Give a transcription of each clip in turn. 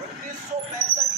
1965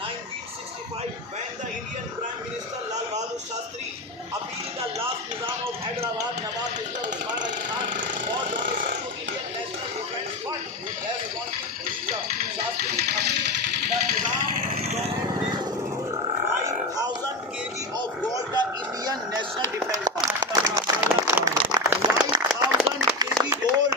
1965 when the Indian Prime Minister Lal Bahadur Shastri appealed the last Nizam of Hyderabad Nawab Mr. Usman Ali Khan for donation to Indian National Defence Fund as contribution. Shastri appealed the Nizam donated 5,000 kg of gold to Indian National Defence Fund. 5,000 kg gold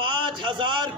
5,000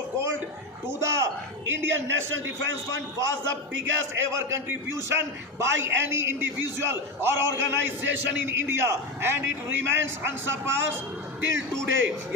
of gold to the Indian National Defence Fund was the biggest ever contribution by any individual or organization in India and it remains unsurpassed till today।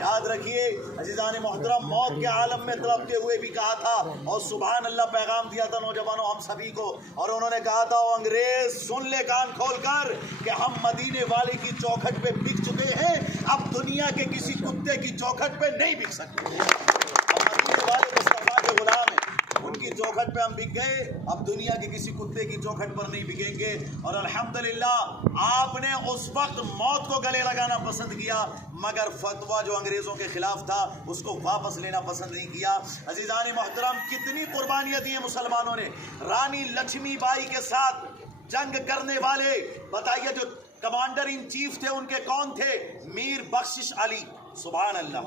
یاد رکھیے عزیزان محترم، موت کے عالم میں تڑپتے ہوئے بھی کہا تھا، اور سبحان اللہ پیغام دیا تھا نوجوانوں ہم سبھی کو، اور انہوں نے کہا تھا او انگریز سن لے کان کھول کر کہ ہم مدینے والے کی چوکھٹ پہ بک چکے ہیں، اب دنیا کے کسی کتے کی چوکھٹ پہ نہیں بک سکتے۔ اب مدینے والے مصطفیٰ کے غلام ہیں، ان کی چوکھٹ پہ ہم بک گئے، اب دنیا کے کسی کتے کی چوکھٹ پر نہیں بکیں گے۔ اور الحمدللہ آپ نے اس وقت موت کو گلے لگانا پسند کیا، مگر فتویٰ جو انگریزوں کے خلاف تھا اس کو واپس لینا پسند نہیں کیا۔ عزیزان محترم، کتنی قربانیاں دی ہیں مسلمانوں نے۔ رانی لکشمی بائی کے ساتھ جنگ کرنے والے بتائیے جو کمانڈر ان چیف تھے ان کے کون تھے؟ میر بخشش علی، سبحان اللہ،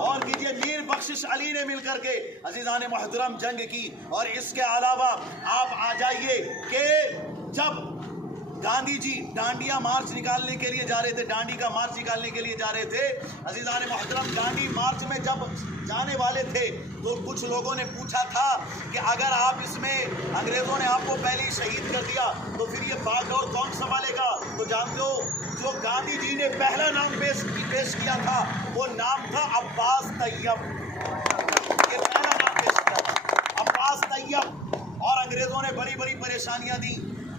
اور کیجئے میر بخشش علی نے مل کر کے عزیزان محترم جنگ کی۔ اور اس کے علاوہ آپ آ جائیے کہ جب گاندھی جی ڈانڈیا مارچ نکالنے کے لیے جا رہے تھے، ڈانڈی کا مارچ نکالنے کے لیے جا رہے تھے، عزیزان محترم ڈانڈی مارچ میں جب جانے والے تھے تو کچھ لوگوں نے پوچھا تھا کہ اگر آپ اس میں انگریزوں نے آپ کو پہلے ہی شہید کر دیا تو پھر یہ باغ ڈور کون سنبھالے گا؟ تو جانتے ہو جو گاندھی جی نے پہلا نام پیش کیا تھا وہ نام تھا عباس طیب، یہ پہلا نام پیش کیا تھا عباس طیب۔ اور انگریزوں نے بڑی بڑی پریشانیاں دی۔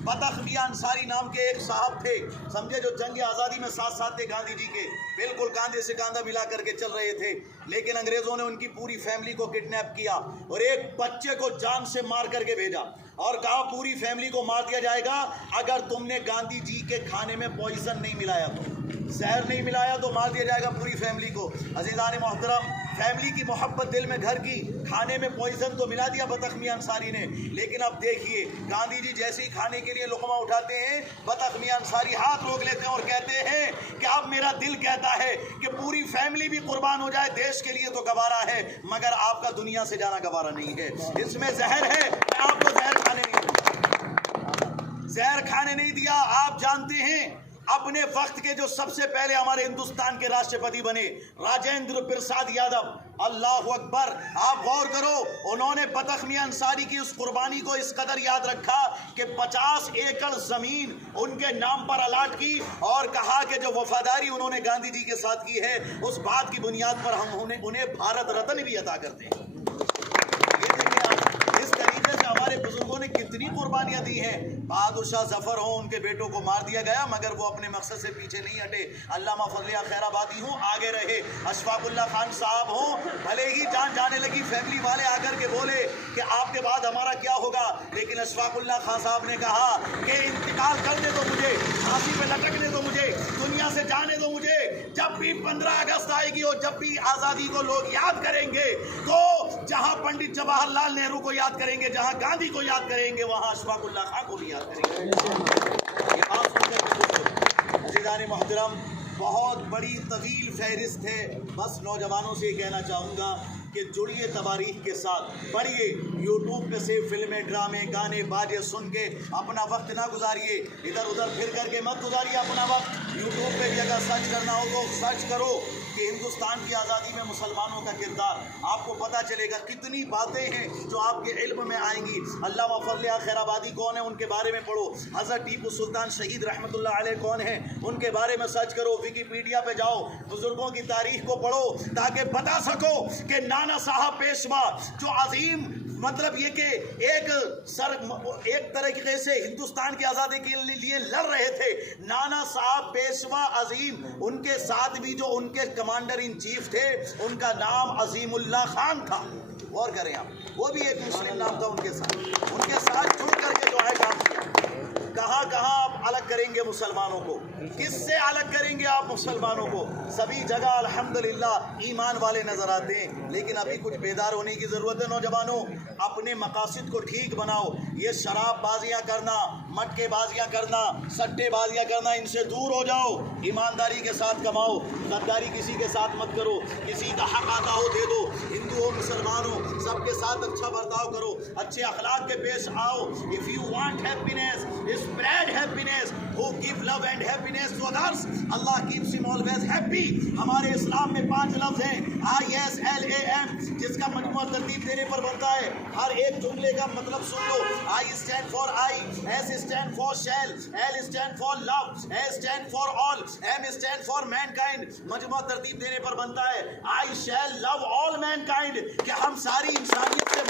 بطخ میاں انصاری نام کے ایک صاحب تھے، سمجھے، جو جنگ آزادی میں ساتھ تھے گاندھی جی کے، بالکل کاندھے سے کاندھا ملا کر کے چل رہے تھے، لیکن انگریزوں نے ان کی پوری فیملی کو کڈنیپ کیا اور ایک بچے کو جان سے مار کر کے بھیجا اور کہا پوری فیملی کو مار دیا جائے گا اگر تم نے گاندھی جی کے کھانے میں پوائزن نہیں ملایا، تو زہر نہیں ملایا تو مار دیا جائے گا پوری فیملی کو۔ عزیزان محترم، فیملی کی محبت دل میں گھر کی، کھانے میں پوائزن تو ملا دیا بطخ میاں انصاری نے، لیکن اب دیکھیے گاندھی جی جیسے ہی کھانے کے لیے لقمہ اٹھاتے ہیں بطخ میاں انصاری ہاتھ روک لیتے ہیں اور کہتے ہیں کہ اب میرا دل کہتا ہے کہ پوری فیملی بھی قربان ہو جائے دیش کے لیے تو گوارا ہے، مگر آپ کا دنیا سے جانا گوارا نہیں ہے، اس میں زہر ہے، میں آپ کو زہر کھانے نہیں دوں، زہر کھانے نہیں دیا۔ آپ جانتے ہیں اپنے وقت کے جو سب سے پہلے ہمارے ہندوستان کے راشٹرپتی بنے راجندر پرساد یادو، اللہ اکبر، آپ غور کرو، انہوں نے بطخ میاں انصاری کی اس قربانی کو اس قدر یاد رکھا کہ 50 ایکڑ زمین ان کے نام پر الاٹ کی اور کہا کہ جو وفاداری انہوں نے گاندھی جی کے ساتھ کی ہے اس بات کی بنیاد پر ہم انہیں بھارت رتن بھی عطا کرتے ہیں۔ یہ دیکھیں آپ، اس طریقے سے ہمارے بزرگوں نے کتنی قربانیاں دی ہیں۔ بہادر شاہ ظفر ہوں، ان کے بیٹوں کو مار دیا گیا مگر وہ اپنے مقصد سے پیچھے نہیں ہٹے۔ علامہ فضل خیر آبادی ہوں، آگے رہے۔ اشفاق اللہ خان صاحب ہوں، بھلے ہی جان جانے لگی، فیملی والے آ کر کے بولے کہ آپ کے بعد ہمارا کیا ہوگا، لیکن اشفاق اللہ خان صاحب نے کہا کہ انتقال کرنے دو مجھے، پھانسی پہ لٹکنے دو مجھے، دنیا سے جانے دو مجھے، جب بھی 15 اگست آئے گی اور جب بھی آزادی کو لوگ یاد کریں گے تو جہاں پنڈت جواہر لال نہرو کو یاد کریں گے، جہاں گاندھی کو یاد کریں گے، وہاں اشفاق اللہ خان کو بھی یاد کریں گے۔ یہ بات سن کر عزیزان محترم، بہت بڑی طویل فہرست ہے، بس نوجوانوں سے یہ کہنا چاہوں گا کہ جڑیے تواریخ کے ساتھ، پڑھیے، یوٹیوب پہ سے فلمیں، ڈرامے، گانے، باجے سن کے اپنا وقت نہ گزاریے، ادھر ادھر پھر کر کے مت گزاریے اپنا وقت۔ یوٹیوب پہ بھی اگر سرچ کرنا ہو تو سرچ کرو کہ ہندوستان کی آزادی میں مسلمانوں کا کردار، آپ کو پتہ چلے گا کتنی باتیں ہیں جو آپ کے علم میں آئیں گی۔ علامہ فضل خیر آبادی کون ہے، ان کے بارے میں پڑھو۔ حضرت ٹیپو سلطان شہید رحمۃ اللہ علیہ کون ہیں، ان کے بارے میں سرچ کرو۔ ویکیپیڈیا پہ جاؤ، بزرگوں کی تاریخ کو پڑھو تاکہ بتا سکو کہ نانا صاحب پیشوا جو عظیم، مطلب یہ کہ ایک طریقے سے ہندوستان کی آزادی کے لیے لڑ رہے تھے، نانا صاحب پیشوا عظیم، ان کے ساتھ بھی جو ان کے کمانڈر ان چیف تھے ان کا نام عظیم اللہ خان تھا۔ غور کریں آپ، وہ بھی ایک مسلم نام تھا، ان کے ساتھ جڑ کر کے جو ہے کام کیا۔ کہاں کہاں آپ الگ کریں گے مسلمانوں کو، کس سے الگ کریں گے آپ مسلمانوں کو؟ سبھی جگہ الحمدللہ ایمان والے نظر آتے ہیں، لیکن ابھی کچھ بیدار ہونے کی ضرورت ہے۔ نوجوانوں، اپنے مقاصد کو ٹھیک بناؤ۔ یہ شراب بازیاں کرنا، مٹکے بازیاں کرنا، سٹے بازیاں کرنا، ان سے دور ہو جاؤ۔ ایمانداری کے ساتھ کماؤ، غداری کسی کے ساتھ مت کرو، کسی کا حق آتا ہو دے دو۔ ہندو ہو مسلمان ہو سب کے ساتھ اچھا برتاؤ کرو, اچھے اخلاق کے پیش آؤ. If you want happiness, spread happiness. Who give love and happiness to others, Allah keeps him always happy. ہمارے اسلام میں 5 لفظ ہیں ISLAM جس کا مجموعہ ترتیب دینے پر بنتا ہے. ہر ایک جملے کا مطلب سن لو. I stand for I, S stand for shall, L stand for love, A stand for all, M stand for mankind. مجموعہ ترتیب دینے پر بنتا ہے I shall love all mankind کہ ہم ساری انسانیت